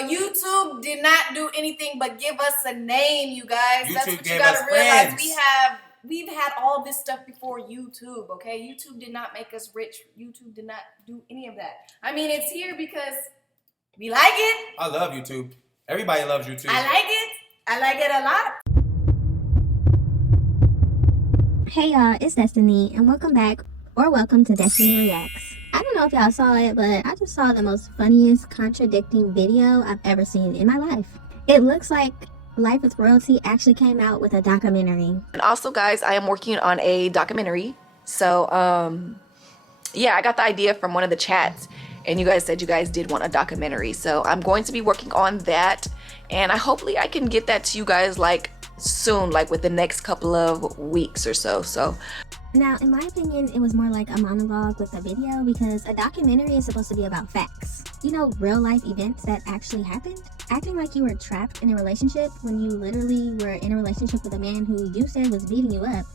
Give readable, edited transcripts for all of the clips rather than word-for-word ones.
YouTube did not do anything but give us a name, you guys. YouTube That's what you gave gotta us realize. friends. We've had all this stuff before YouTube, okay? YouTube did not make us rich. YouTube did not do any of that. I mean, it's here because we like it. I love YouTube. Everybody loves YouTube. I like it. I like it a lot. Hey y'all, it's Destiny, and welcome back, or welcome to DestinyReacts. I don't know if y'all saw it, but I just saw the most funniest contradicting video I've ever seen in my life. It looks like Life with Royalty actually came out with a documentary. And also, guys, I am working on a documentary. So, yeah, I got the idea from one of the chats, and you guys said you guys did want a documentary. So I'm going to be working on that, and hopefully I can get that to you guys like soon, like with the next couple of weeks or so. Now, in my opinion, it was more like a monologue with a video because a documentary is supposed to be about facts. You know, real life events that actually happened. Acting like you were trapped in a relationship when you literally were in a relationship with a man who you said was beating you up,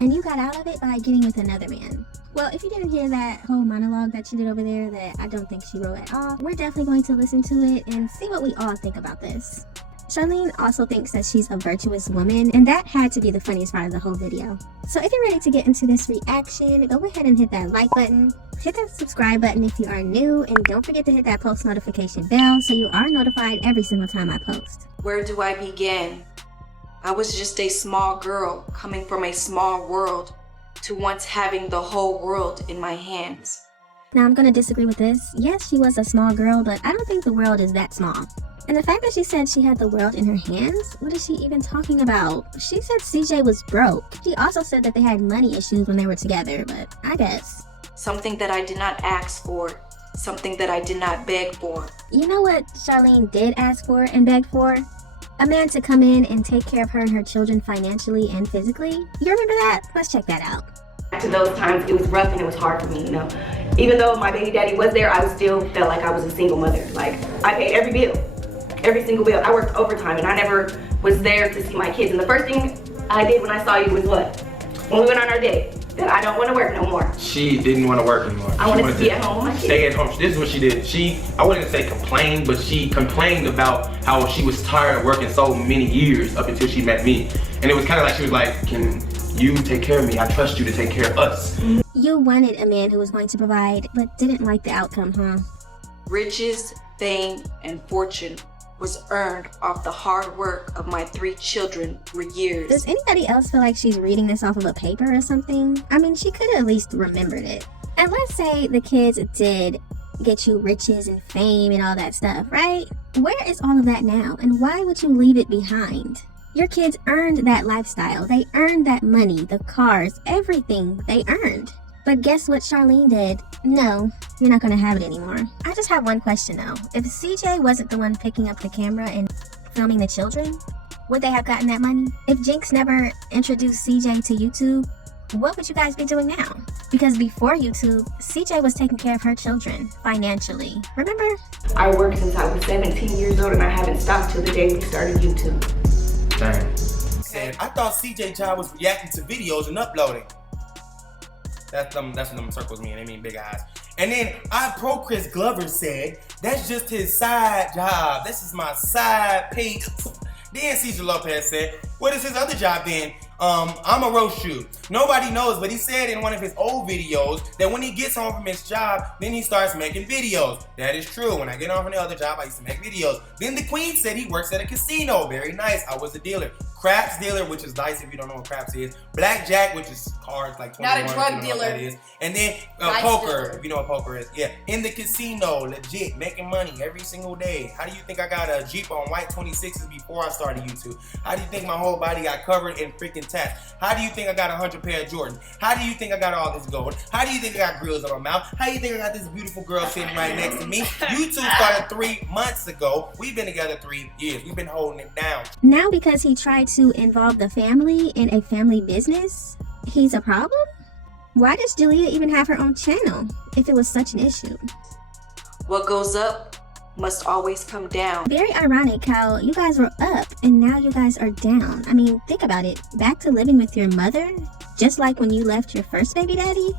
and you got out of it by getting with another man. Well, if you didn't hear that whole monologue that she did over there that I don't think she wrote at all, we're definitely going to listen to it and see what we all think about this. Charlene also thinks that she's a virtuous woman, and that had to be the funniest part of the whole video. So if you're ready to get into this reaction, go ahead and hit that like button, hit that subscribe button if you are new, and don't forget to hit that post notification bell so you are notified every single time I post. Where do I begin? I was just a small girl coming from a small world to once having the whole world in my hands. Now I'm going to disagree with this. Yes, she was a small girl, but I don't think the world is that small. And the fact that she said she had the world in her hands, what is she even talking about? She said CJ was broke. She also said that they had money issues when they were together, but I guess. Something that I did not ask for, something that I did not beg for. You know what Charlene did ask for and beg for? A man to come in and take care of her and her children financially and physically. You remember that? Let's check that out. To those times, it was rough and it was hard for me, you know. Even though my baby daddy was there, I still felt like I was a single mother. Like, I paid every bill. Every single bill. I worked overtime and I never was there to see my kids. And the first thing I did when I saw you was what? When we went on our date, that I don't want to work no more. She didn't want to work anymore. I wanted to be at home with my kids. Stay at home. This is what she did. I wouldn't say complained, but she complained about how she was tired of working so many years up until she met me. And it was kind of like she was like, can you take care of me? I trust you to take care of us. You wanted a man who was going to provide, but didn't like the outcome, huh? Riches, fame, and fortune was earned off the hard work of my 3 children for years. Does anybody else feel like she's reading this off of a paper or something? I mean, she could have at least remembered it. And let's say the kids did get you riches and fame and all that stuff, right? Where is all of that now? And why would you leave it behind? Your kids earned that lifestyle. They earned that money, the cars, everything they earned. But guess what Charlene did? No, you're not gonna have it anymore. I just have one question though. If CJ wasn't the one picking up the camera and filming the children, would they have gotten that money? If Jinx never introduced CJ to YouTube, what would you guys be doing now? Because before YouTube, CJ was taking care of her children financially. Remember? I worked since I was 17 years old and I haven't stopped till the day we started YouTube. Dang. I thought CJ job was reacting to videos and uploading. That's what them circles mean. They mean big eyes. And then Pro Chris Glover said that's just his side job. This is my side pay. Then Cesar Lopez said, what is his other job then? I'm a roast you. Nobody knows, but he said in one of his old videos that when he gets home from his job, then he starts making videos. That is true. When I get home from the other job, I used to make videos. Then the Queen said he works at a casino. Very nice. I was a dealer. Craps dealer, which is nice if you don't know what craps is. Blackjack, which is cards like 21. Not a drug dealer. That is. And then poker, if you know what poker is. Yeah, in the casino, legit, making money every single day. How do you think I got a Jeep on white 26s before I started YouTube? How do you think my whole body got covered in freaking tats? How do you think I got 100 pair of Jordans? How do you think I got all this gold? How do you think I got grills on my mouth? How do you think I got this beautiful girl sitting right next to me? YouTube started 3 months ago. We've been together 3 years. We've been holding it down. Now because he tried to involve the family in a family business, he's a problem? Why does Jalea even have her own channel if it was such an issue? What goes up must always come down. Very ironic how you guys were up and now you guys are down. I mean, think about it. Back to living with your mother, just like when you left your first baby daddy.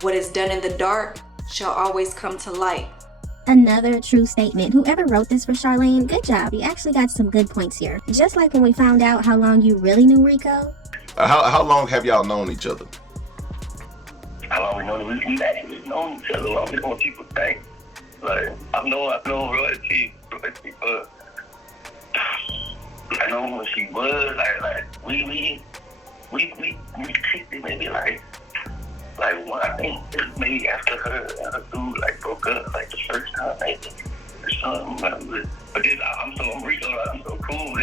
What is done in the dark shall always come to light. Another true statement. Whoever wrote this for Charlene, good job. You actually got some good points here. Just like when we found out how long you really knew Rico. How long have y'all known each other? How long we known? We've actually known each other longer than what people think. Like, I've known Royalty, but I know when she was, like we kicked it maybe like one, I think maybe after her and her dude like broke up, like the first time maybe or something. But this, I'm Rico, I'm so cool.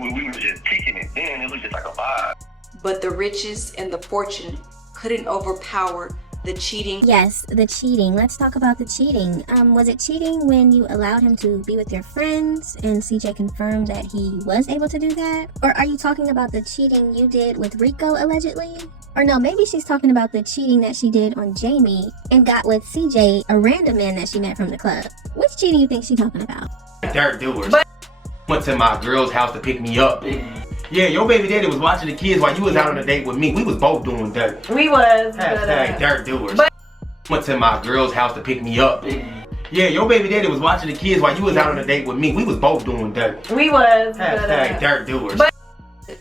We were just kicking it then. It was just like a vibe. But the riches and the fortune couldn't overpower the cheating. Yes, the cheating. Let's talk about the cheating. Was it cheating when you allowed him to be with your friends and CJ confirmed that he was able to do that? Or are you talking about the cheating you did with Rico allegedly? Or no, maybe she's talking about the cheating that she did on Jamie and got with CJ, a random man that she met from the club. Which cheating you think she's talking about? Dirt doers. Went to my girl's house to pick me up. Yeah, your baby daddy was watching the kids while you was out on a date with me. We was both doing dirt. We was. Hashtag dirt doers. Went to my girl's house to pick me up. Yeah, your baby daddy was watching the kids while you was out on a date with me. We was both doing dirt. We was. Hashtag dirt doers.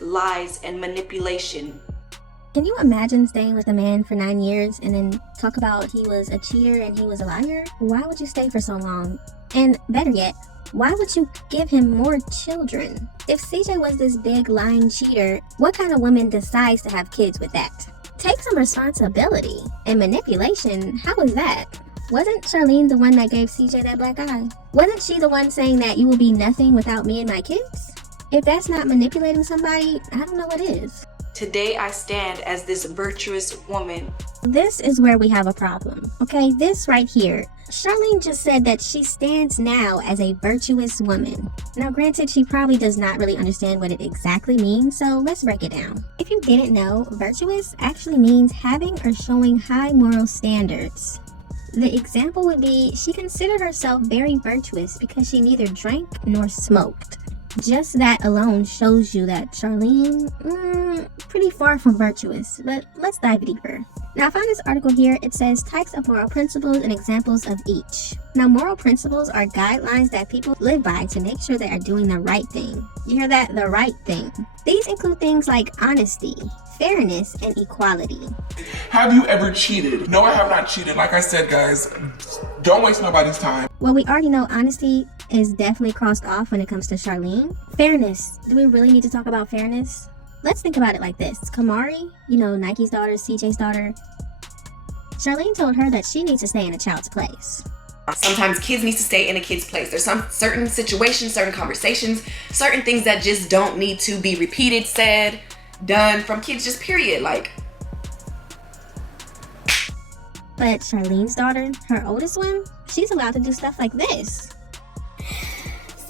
Lies and manipulation. Can you imagine staying with a man for 9 years and then talk about he was a cheater and he was a liar? Why would you stay for so long? And better yet, why would you give him more children? If CJ was this big lying cheater, what kind of woman decides to have kids with that? Take some responsibility. And manipulation, how is that? Wasn't Charlene the one that gave CJ that black eye? Wasn't she the one saying that you will be nothing without me and my kids? If that's not manipulating somebody, I don't know what is. Today I stand as this virtuous woman. This is where we have a problem, okay? This right here. Charlene just said that she stands now as a virtuous woman. Now granted, she probably does not really understand what it exactly means, so let's break it down. If you didn't know, virtuous actually means having or showing high moral standards. The example would be, she considered herself very virtuous because she neither drank nor smoked. Just that alone shows you that Charlene, pretty far from virtuous, but let's dive deeper. Now I found this article here. It says types of moral principles and examples of each. Now moral principles are guidelines that people live by to make sure they are doing the right thing. You hear that? The right thing. These include things like honesty, fairness, and equality. Have you ever cheated? No, I have not cheated. Like I said, guys, don't waste nobody's time. Well, we already know honesty is definitely crossed off when it comes to Charlene. Fairness. Do we really need to talk about fairness? Let's think about it like this. Kamari, Nike's daughter, CJ's daughter. Charlene told her that she needs to stay in a child's place. Sometimes kids need to stay in a kid's place. There's some certain situations, certain conversations, certain things that just don't need to be repeated, said, done from kids, just period. Like. But Charlene's daughter, her oldest one, she's allowed to do stuff like this.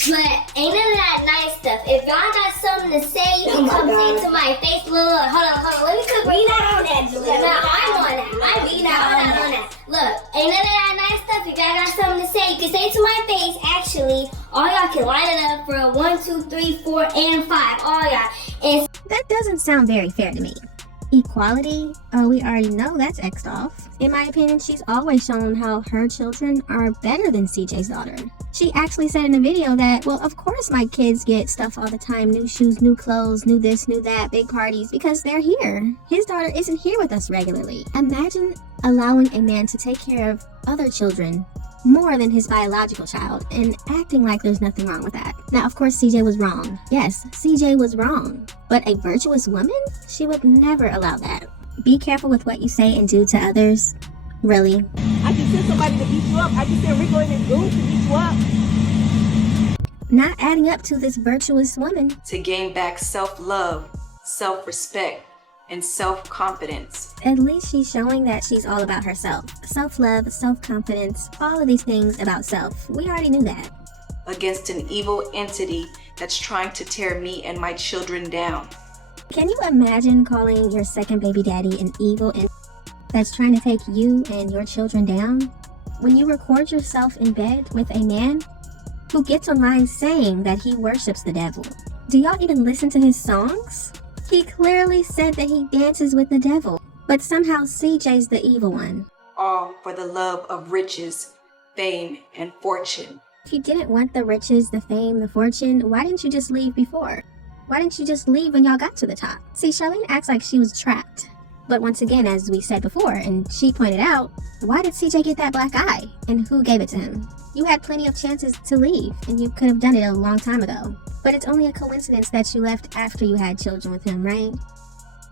But ain't none of that nice stuff. If y'all got something to say, you can come say it to my face. Look, hold on. Let me cook. We not on that, Julia. Now I'm on that. We not on that. Look, ain't none of that nice stuff. If y'all got something to say, you can say it to my face. Actually, all y'all can line it up for 1, 2, 3, 4, and 5. All y'all. And that doesn't sound very fair to me. Equality? Oh, we already know that's X'd off. In my opinion, she's always shown how her children are better than CJ's daughter. She actually said in a video that, well, of course my kids get stuff all the time, new shoes, new clothes, new this, new that, big parties, because they're here. His daughter isn't here with us regularly. Imagine allowing a man to take care of other children more than his biological child and acting like there's nothing wrong with that. Now, of course, CJ was wrong. Yes, CJ was wrong. But a virtuous woman? She would never allow that. Be careful with what you say and do to others. Really. I can send somebody to beat you up. I can send Rico and his goons to beat you up. Not adding up to this virtuous woman. To gain back self-love, self-respect, and self-confidence. At least she's showing that she's all about herself. Self-love, self-confidence, all of these things about self. We already knew that. Against an evil entity that's trying to tear me and my children down. Can you imagine calling your second baby daddy an evil entity that's trying to take you and your children down? When you record yourself in bed with a man who gets online saying that he worships the devil. Do y'all even listen to his songs? He clearly said that he dances with the devil, but somehow CJ's the evil one. All for the love of riches fame, and fortune. If you didn't want the riches, the fame, the fortune, why didn't you just leave before? Why didn't you just leave when y'all got to the top? See, Charlene acts like she was trapped. But once again, as we said before, and she pointed out, why did CJ get that black eye? And who gave it to him? You had plenty of chances to leave, and you could have done it a long time ago. But it's only a coincidence that you left after you had children with him, right?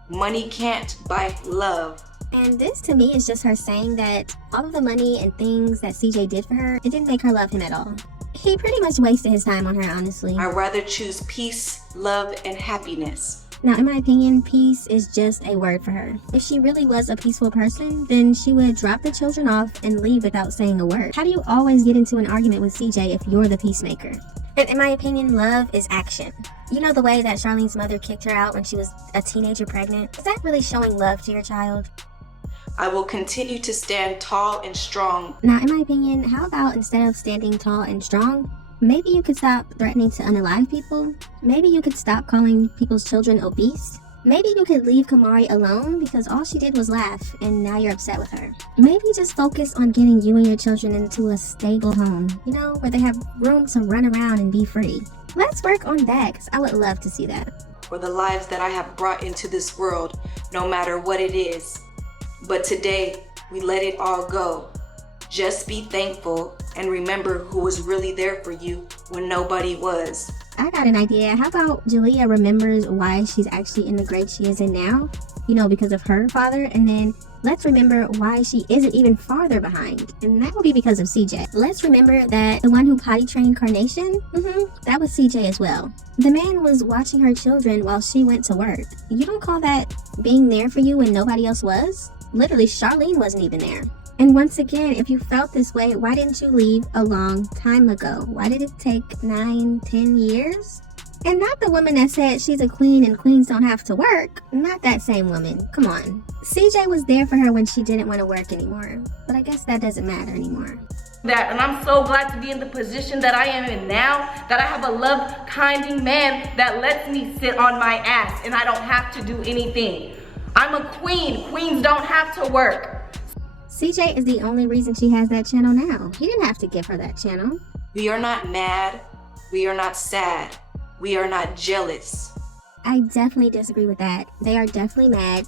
Money can't buy love. And this to me is just her saying that all of the money and things that CJ did for her, it didn't make her love him at all. He pretty much wasted his time on her, honestly. I'd rather choose peace, love, and happiness. Now, in my opinion, peace is just a word for her. If she really was a peaceful person, then she would drop the children off and leave without saying a word. How do you always get into an argument with CJ if you're the peacemaker? And in my opinion, love is action. You know the way that Charlene's mother kicked her out when she was a teenager pregnant? Is that really showing love to your child? I will continue to stand tall and strong. Now, in my opinion, how about instead of standing tall and strong, maybe you could stop threatening to unalive people? Maybe you could stop calling people's children obese? Maybe you could leave Kamari alone because all she did was laugh and now you're upset with her. Maybe just focus on getting you and your children into a stable home, you know, where they have room to run around and be free. Let's work on that because I would love to see that. For the lives that I have brought into this world, no matter what it is. But today, we let it all go. Just be thankful and remember who was really there for you when nobody was. I got an idea. How about Jalea remembers why she's actually in the grade she is in now? You know, because of her father. And then let's remember why she isn't even farther behind. And that will be because of CJ. Let's remember that the one who potty trained Carnation, that was CJ as well. The man was watching her children while she went to work. You don't call that being there for you when nobody else was? Literally, Charlene wasn't even there. And once again, if you felt this way, why didn't you leave a long time ago? Why did it take 9-10 years? And not the woman that said she's a queen and queens don't have to work. Not that same woman. Come on. CJ was there for her when she didn't want to work anymore. But I guess that doesn't matter anymore. And I'm so glad to be in the position that I am in now, that I have a love, kinding man that lets me sit on my ass and I don't have to do anything. I'm a queen. Queens don't have to work. CJ is the only reason she has that channel now. He didn't have to give her that channel. We are not mad. We are not sad. We are not jealous. I definitely disagree with that. They are definitely mad.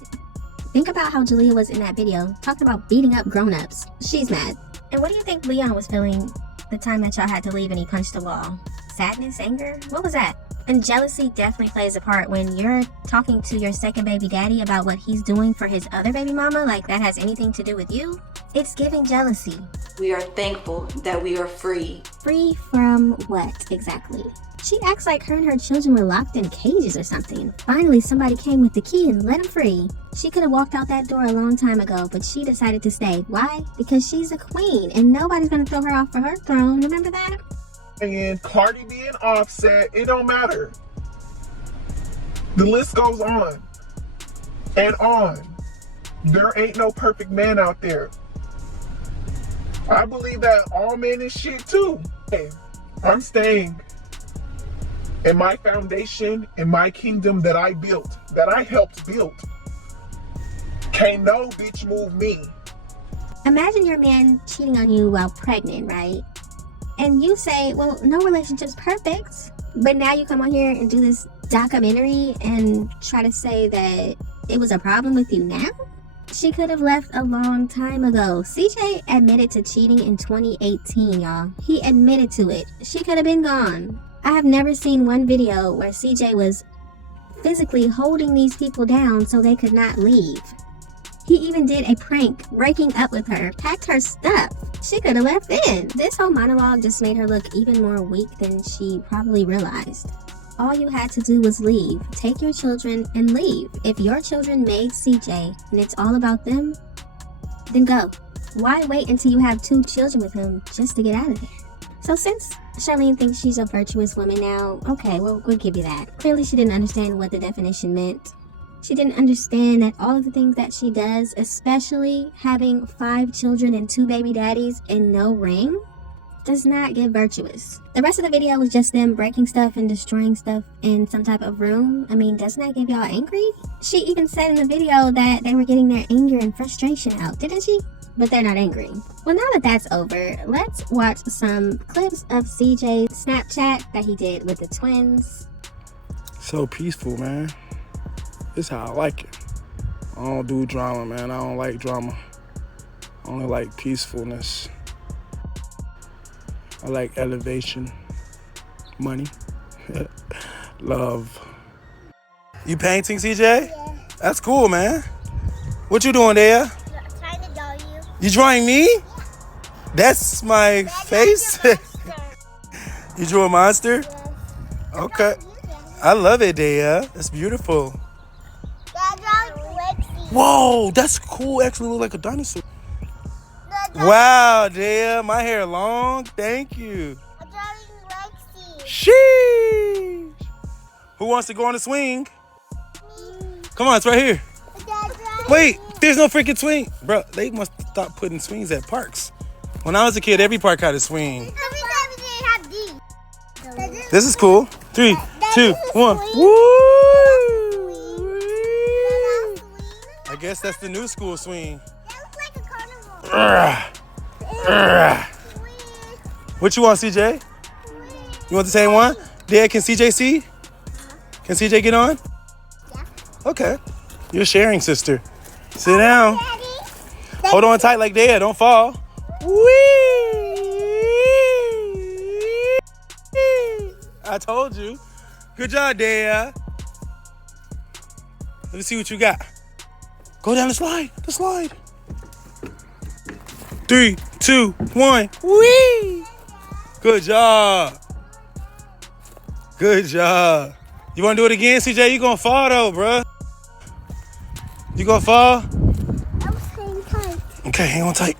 Think about how Jalea was in that video, talking about beating up grown-ups. She's mad. And what do you think Leon was feeling the time that y'all had to leave and he punched the wall? Sadness? Anger? What was that? And jealousy definitely plays a part when you're talking to your second baby daddy about what he's doing for his other baby mama, like that has anything to do with you. It's giving jealousy. We are thankful that we are free. Free from what exactly? She acts like her and her children were locked in cages or something, and finally somebody came with the key and let them free. She could have walked out that door a long time ago, but she decided to stay. Why? Because she's a queen and nobody's gonna throw her off for her throne. Remember that? And Cardi B and Offset, it don't matter. The list goes on and on. There ain't no perfect man out there. I believe that all men is shit too. Hey, I'm staying in my foundation, in my kingdom that I built, that I helped build. Can't no bitch move me. Imagine your man cheating on you while pregnant, right? And you say, well, no relationship's perfect. But now you come on here and do this documentary and try to say that it was a problem with you now? She could have left a long time ago. CJ admitted to cheating in 2018, y'all. He admitted to it. She could have been gone. I have never seen one video where CJ was physically holding these people down so they could not leave. He even did a prank, breaking up with her, packed her stuff. She could have left then. This whole monologue just made her look even more weak than she probably realized. All you had to do was leave. Take your children and leave. If your children made CJ and it's all about them, then go. Why wait until you have 2 children with him just to get out of there? So since Charlene thinks she's a virtuous woman now, okay, well, we'll give you that. Clearly she didn't understand what the definition meant. She didn't understand that all of the things that she does, especially having 5 children and 2 baby daddies and no ring, does not get virtuous. The rest of the video was just them breaking stuff and destroying stuff in some type of room. I mean, doesn't that give y'all angry? She even said in the video that they were getting their anger and frustration out, didn't she? but they're not angry. Well, now that that's over, let's watch some clips of CJ's Snapchat that he did with the twins. So peaceful, man. This is how I like it. I don't do drama, man. I don't like drama. I only like peacefulness. I like elevation, money, love. You painting, CJ? Yeah. That's cool, man. What you doing there? I'm trying to draw you. You drawing me? Yeah. That's my face? You drew a monster? Yes. Okay. I love it, Dea. That's beautiful. Dad drawing Lexi. Whoa, that's cool. Actually look like a dinosaur. Dad Wow, Dea, my hair long. Thank you. I'm drawing Lexi. Sheesh. Who wants to go on the swing? Come on, it's right here. Dad drawing. Wait, there's no freaking swing. Bro, they must stop putting swings at parks. When I was a kid, every park had a swing. Every time they have these. This is cool. 3, 2, 1. Woo! I guess that's the new school swing. That looks like a carnival. What you want, CJ? You want the same one? Dad, can CJ see? Can CJ get on? Yeah. Okay. You're sharing, sister. Sit down. Daddy. Hold on tight like Dad. Don't fall. Whee! I told you. Good job, Dad. Let me see what you got. Go down the slide. The slide. 3, 2, 1. Whee! Good job. Good job. You want to do it again, CJ? You gonna fall though, bruh. You gonna fall? I was hanging tight. Okay, hang on tight.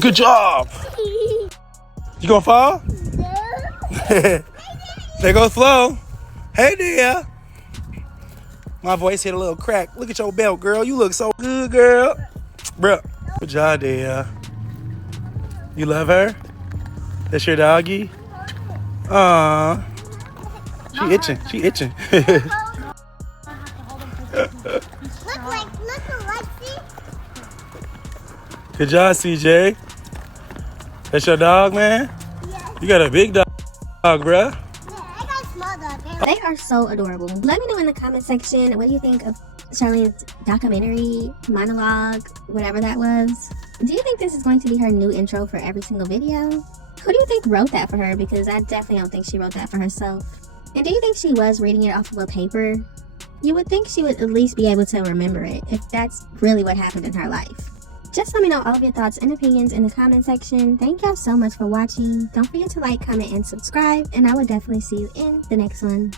Good job. You gonna fall? There goes Flo. Hey there. My voice hit a little crack. Look at your belt, girl. You look so good, girl. Bruh. Good job, there. You love her? That's your doggy? Aww. She itching. She itching. Look Alexi. Good job, CJ. That's your dog, man? Yeah. You got a big dog, bruh. Yeah, I got a small dog. They are so adorable. Let me know in the comment section, what do you think of Charlene's documentary, monologue, whatever that was? Do you think this is going to be her new intro for every single video? Who do you think wrote that for her? Because I definitely don't think she wrote that for herself. And do you think she was reading it off of a paper? You would think she would at least be able to remember it if that's really what happened in her life. Just let me know all of your thoughts and opinions in the comment section. Thank y'all so much for watching. Don't forget to like, comment, and subscribe, and I will definitely see you in the next one.